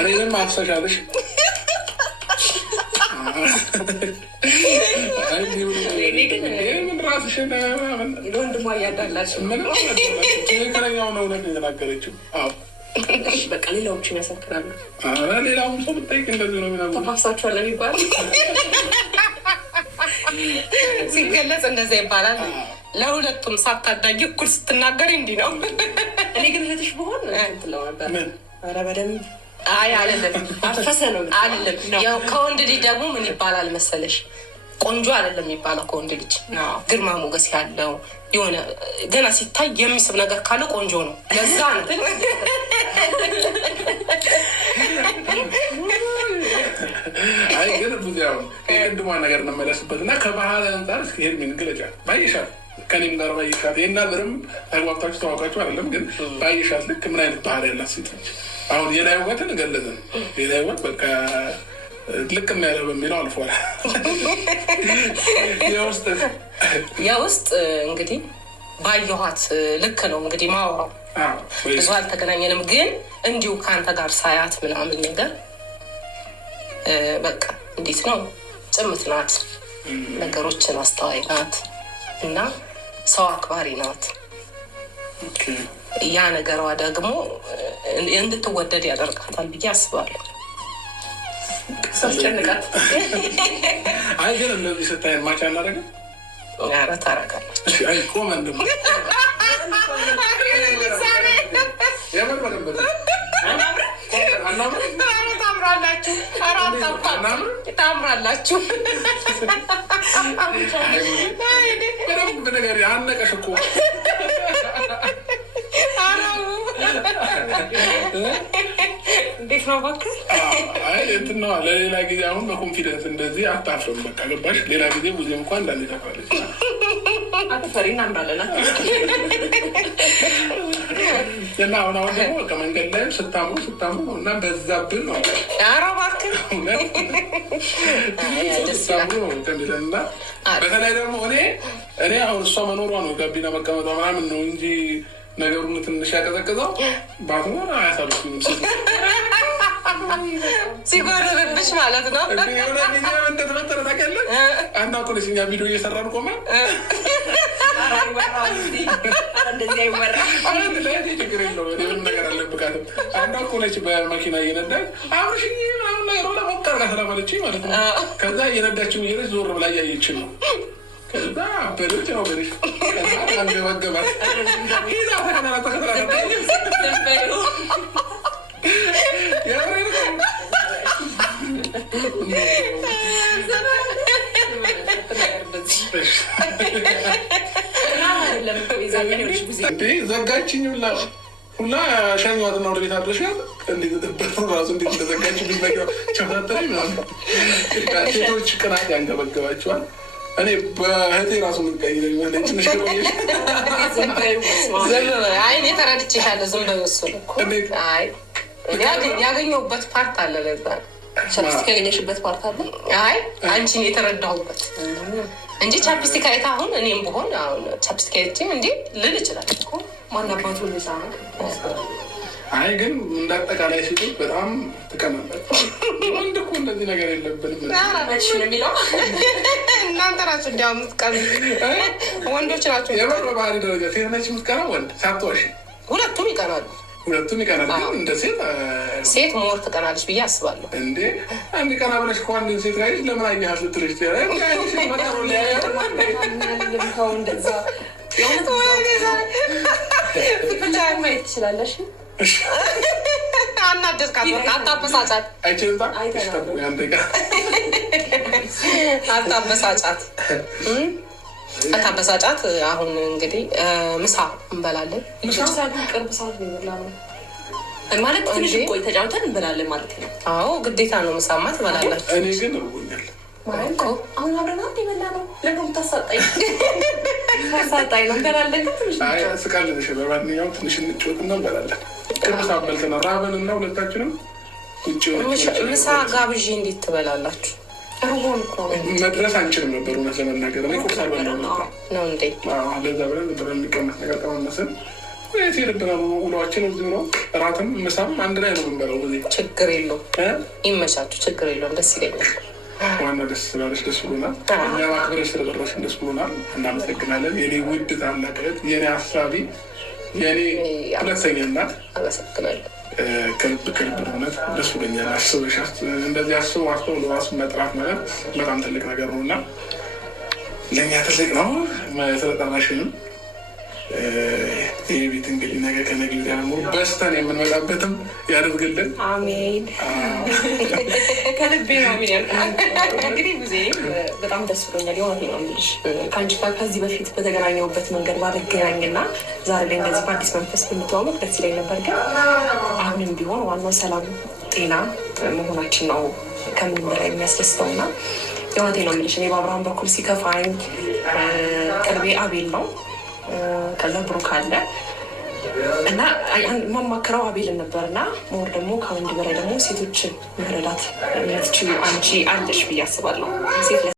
እኔንም አፍሰሻለሽ። ምን ራስሽን ወንድሟ እያዳላች ትክክለኛውን እውነት የተናገረችው። በቃ ሌላዎችን ያሰክራሉ። ሌላውም ሰው ብጠይቅ እንደዚህ ነው ምናምን ተፋፍሳችኋል የሚባለው ሲገለጽ እንደዛ ይባላል። ለሁለቱም ሳታዳጊ እኩል ስትናገር እንዲህ ነው። እኔ ግን እህትሽ ብሆን ትለው ነበር። ኧረ በደንብ አይ አይደለም፣ አፈሰ ነው አይደለም። ያው ከወንድ ልጅ ደግሞ ምን ይባላል መሰለሽ? ቆንጆ አይደለም የሚባለው ከወንድ ልጅ ግርማ ሞገስ ያለው የሆነ ገና ሲታይ የሚስብ ነገር ካለ ቆንጆ ነው። ለዛ ነው አይ ግን ብዙ ያው የቅድሟ ነገር እንመለስበት እና ከባህል አንጻር እስኪ ሄርሜን ግለጫ ባይሻት ከኔም ጋር ባይሻት ይሄና ብርም ተግባብታችሁ ተዋውቃችሁ አይደለም ግን ባይሻት ልክ ምን አይነት ባህል ያላት ሴት ነች? አሁን የላይ ውበትን ገለጽን። የላይ ውበት በቃ ልክ የሚያለው በሚለው አልፏል። የውስጥ እንግዲህ ባየኋት ልክ ነው እንግዲህ ማወራው ብዙ አልተገናኘንም፣ ግን እንዲሁ ከአንተ ጋር ሳያት ምናምን ነገር በቃ እንዴት ነው ጭምት ናት፣ ነገሮችን አስተዋይ ናት እና ሰው አክባሪ ናት። ያ ነገሯ ደግሞ እንድትወደድ ያደርጋታል ብዬ አስባለሁ። ሳስጨንቃት አይ ግን እንደዚህ ስታይን ማቻ እናደረገ ኧረ ታረጋለች። አይ ቆመን ደግሞ ታምራላችሁ። በደንብ ነገር አነቀሽ እኮ እንዴት ነው እባክህ? አይ እንትን ነዋ ለሌላ ጊዜ አሁን በኮንፊደንስ እንደዚህ አታፍርም። በቃ ገባሽ? ሌላ ጊዜ ሙዚየም እንኳን እንዳንዴ ታፍራለች። አትፈሪ እናምራለን እና አሁን ደግሞ ከመንገድ ላይም ስታምሩ እና በዛብን ነው። ኧረ እባክህ ስታምሩ ነው ከሚለን እና በተለይ ደግሞ እኔ አሁን እሷ መኖሯ ነው ጋቢና መቀመጧ ምናምን ነው እንጂ ነገሩን ትንሽ ያቀዘቅዘው ባትኖር አያሳልፍም። ሲጎርብሽ ማለት ነው። የሆነ ጊዜ እንደተፈጠረ ታውቂያለሽ? አንዷ እኮ ነች እኛ ቪዲዮ እየሰራን ቆመ እንደዚህ አይወራ ችግር የለውም ምንም ነገር አልደብቃትም። አንዷ እኮ ነች በመኪና እየነዳች አብርሽ ምናምን ነገር ሆነ ሞቅ አድርጋ ሰላማለችኝ ማለት ነው። ከዛ እየነዳችው እየሄደች ዞር ብላ እያየችን ነው። ከዛ አበደች ነው በልሽ ከዛ አንገባገባት ዛ ተከተላ ዘጋችኝ ሁላ ሸኟትና ወደ ቤት አድረሻል። እንዴት ራሱ እንዴት እንደዘጋች ቸፍታተሪ ምናምን ሴቶች ቅናት ያንገበገባቸዋል። እኔ በህቴ ራሱ ምንቀይረ ትንሽ እኔ ተረድቼሻለሁ። ዝም በይ እሱን ያገኘሁበት ፓርት አለ። ለዛ ቻፕስቲክ ያገኘሽበት ፓርት አለ። አይ አንቺን የተረዳሁበት እንጂ ቻፕስቲክ አይታ አሁን እኔም ብሆን አሁን ቻፕስቲክ አይቼም እንዴ ልል ይችላል እኮ ማናባቱ ሊሳ አይ ግን እንዳጠቃላይ ሴቶች በጣም ትቀናበት። ወንድ እኮ እንደዚህ ነገር የለብንም ነው የሚለው እናንተ ናችሁ እንዲያው የምትቀኑ ወንዶች ናቸው። የበር በባህሪ ደረጃ ሴት ነች የምትቀና ወንድ ሳትዋሺ ሁለቱም ይቀናሉ። ግን እንደ ሴት ሞር ትቀናለች ብዬ አስባለሁ። እንዴ አንድ ቀና ብለሽ ከዋንድ ሴት ጋር ለምን አየሃት ልትለሽ እንደዛ ማየት ትችላለሽ። አናደድካት አታበሳጫት። አታበሳጫት። አሁን እንግዲህ ምሳ እንበላለን። ቅርብ ሰዓት ነው የበላነው ማለት ትንሽ ቆይ ተጫውተን እንበላለን ማለት ነው። አዎ ግዴታ ነው። ምሳማ ትበላላችሁ። እኔ ግን እርቦኛል። አሁን አብረን የበላነው ለምን ታሳጣኝ? ታሳጣኝ ነው እንበላለን። ስቃልንሽ በማንኛውም ትንሽ እንጫወትና እንበላለን። ቅርብ ሰዓት በልተና ራበን እና ሁለታችንም ምሳ ጋብዤ እንዴት ትበላላችሁ? መድረስ አንችልም ነበር እውነት ለመናገር እኔ ቁርስ አልበላሁም ነበር ነው እንዴ? ለዛ ብለን የሚቀመጥ ነገር ቀመመስን የት ሄድብና ውሏችን እዚሁ ነው። እራትም ምሳም አንድ ላይ ነው የምንበላው። ጊዜ ችግር የለውም ይመቻችሁ፣ ችግር የለውም። ደስ ይለኛል። ዋና ደስ ስላለሽ ደስ ብሎናል። እኛ ማክበረሽ ስለደረስን ደስ ብሎናል። እናመሰግናለን። የኔ ውድ ታላቅ እህት፣ የኔ አሳቢ፣ የኔ ሁለተኛ እናት አመሰግናለሁ። ከልብ እውነት ደስ ብሎኛል። አስበሽ እንደዚህ አስበው ለራሱ መጥራት ማለት በጣም ትልቅ ነገር ነው እና ለእኛ ትልቅ ነው። ስለጠራሽንም ይህ ቤት እንግዲህ ነገ ከነገ ወዲያ ደግሞ በስተን የምንመጣበትም ያደርግልን። አሜን። ከልቤ ነው አሜን ያልኩት። እንግዲህ ጊዜ በጣም ደስ ብሎኛል። የሆነ ነው የምልሽ ከአንቺ ጋር ከዚህ በፊት በተገናኘሁበት መንገድ ባልገናኝና ዛሬ ላይ እንደዚህ በአዲስ መንፈስ ብንተዋወቅ ደስ ይለኝ ነበር። ግን አሁንም ቢሆን ዋናው ሰላም፣ ጤና መሆናችን ነው ከምንም በላይ የሚያስደስተው እና የሆነ ነው የምልሽ እኔ በአብርሃም በኩል ሲከፋኝ ቅርቤ አቤል ነው። ከዛ ብሩክ አለ እና ማማክረው አቤልን ነበር እና ሞር ደግሞ ከወንድ በላይ ደግሞ ሴቶችን መረዳት የምትችይው አንቺ አለሽ ብዬ አስባለሁ።